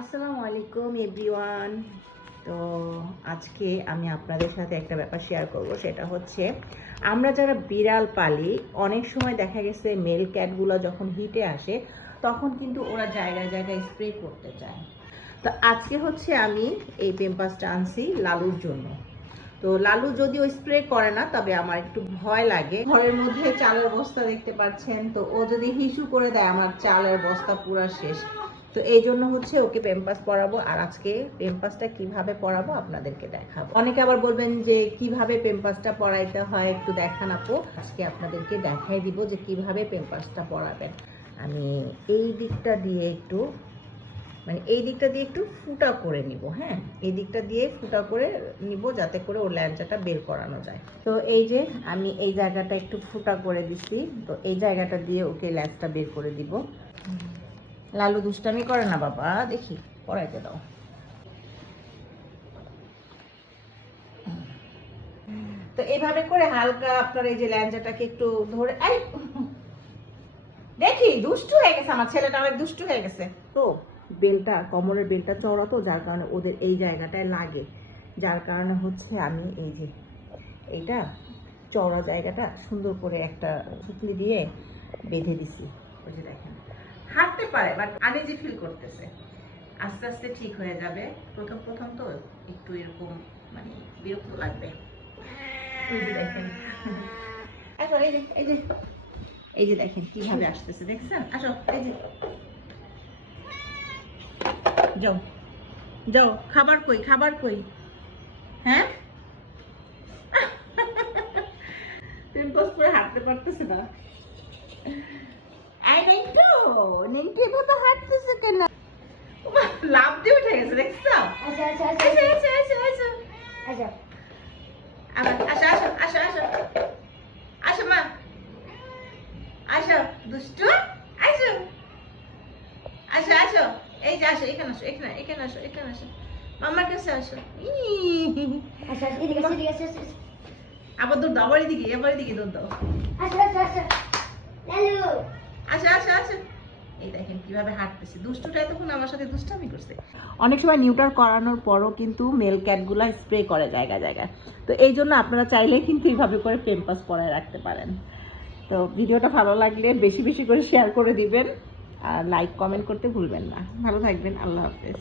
আসসালামু আলাইকুম, এভরিওয়ান। তো আজকে আমি আপনাদের সাথে একটা ব্যাপার শেয়ার করব, সেটা হচ্ছে আমরা যারা বিড়াল পালি, অনেক সময় দেখা গেছে মেল ক্যাটগুলো যখন হিটে আসে, তখন কিন্তু ওরা জায়গায় জায়গায় স্প্রে করতে চায়। তো আজকে হচ্ছে আমি এই পেম্পাসটা আনছি লালুর জন্য। তো লালু যদি যদিও স্প্রে করে না, তবে আমার একটু ভয় লাগে। ঘরের মধ্যে চালের বস্তা দেখতে পাচ্ছেন, তো ও যদি হিসু করে দেয়, আমার চালের বস্তা পুরা শেষ। তো এই জন্য হচ্ছে ওকে পেম্পাস পরাবো। আর আজকে পেম্পাসটা কীভাবে পরাবো আপনাদেরকে দেখাবো। অনেকে আবার বলবেন যে, কীভাবে পেম্পাসটা পরাইতে হয়? একটু দেখান আপু। আজকে আপনাদেরকে দেখাই দিব যে, কীভাবে পেম্পাসটা পরাবেন। আমি এই দিকটা দিয়ে একটু মানে এই দিকটা দিয়ে একটু ফুটা করে নিব হ্যাঁ? এই দিকটা দিয়ে ফুটা করে নিব যাতে করে ওর ল্যাঞ্চাটা বের করানো যায়। তো এই যে, আমি এই জায়গাটা একটু ফুটা করে দিচ্ছি তো এই জায়গাটা দিয়ে ওকে ল্যাঞ্চটা বের করে দিব। লালু দুষ্টামি করে না বাবা, দেখি, পড়াইতে দাও। তো এইভাবে করে হালকা আপনার এই যে ল্যাঞ্জাটাকে একটু ধরে, এই, দেখি, দুষ্টু হয়ে গেছে আমার, ছেলেটা অনেক দুষ্টু হয়ে গেছে। তো বেলটা, কোমরের বেলটা চওড়া তো, যার কারণে ওদের এই জায়গাটায় লাগে। যার কারণে হচ্ছে আমি এই যে এইটা চওড়া জায়গাটা সুন্দর করে একটা সুতলি দিয়ে বেঁধে দিছি। ওই যে দেখেন। হাঁটতে পারে বাট আনইজি ফিল করতেছে। আস্তে আস্তে ঠিক হয়ে যাবে। প্রথম প্রথম তো একটু এরকম মানে বিরক্ত লাগবে। দেখেন। এই যে এই যে দেখেন কীভাবে আসতেছে, দেখছেন? আসো, এই যে। যাও যাও, খাবার কই খাবার কই? হ্যাঁ? পিম্পলস করে হাঁটতে পারতেছে না। এই এভাবে হাঁটতেছে কেন? লাফ দিয়ে উঠে গেছে দেখছ? আচ্ছা আচ্ছা আচ্ছা এসো এসো এসো আচ্ছা আবার আসো আসো আসো আসো। আসো মা। আসো দুষ্টু। আসো। আসো আসো। এই যে আসো এখানে আসো এখানে এখানে আসো এখানে আসো। মামার কাছে আসো। আচ্ছা। আবার দৌড় দাও আবার এদিকে দৌড় দাও। আসো আসো লালু আসো আচ্ছা আসো। এই দেখেন কীভাবে হাঁটতেছে। দুষ্টুটা এতক্ষণ আমার সাথে দুষ্টামি করছে। অনেক সময় নিউটার করানোর পরও কিন্তু মেল ক্যাটগুলো স্প্রে করে জায়গা জায়গায়। তো এই জন্য আপনারা চাইলে কিন্তু এইভাবে করে পেম্পাস পরায় রাখতে পারেন। তো ভিডিওটা ভালো লাগলে বেশি বেশি করে শেয়ার করে দিবেন। আর লাইক কমেন্ট করতে ভুলবেন না। ভালো থাকবেন। আল্লাহ হাফেজ।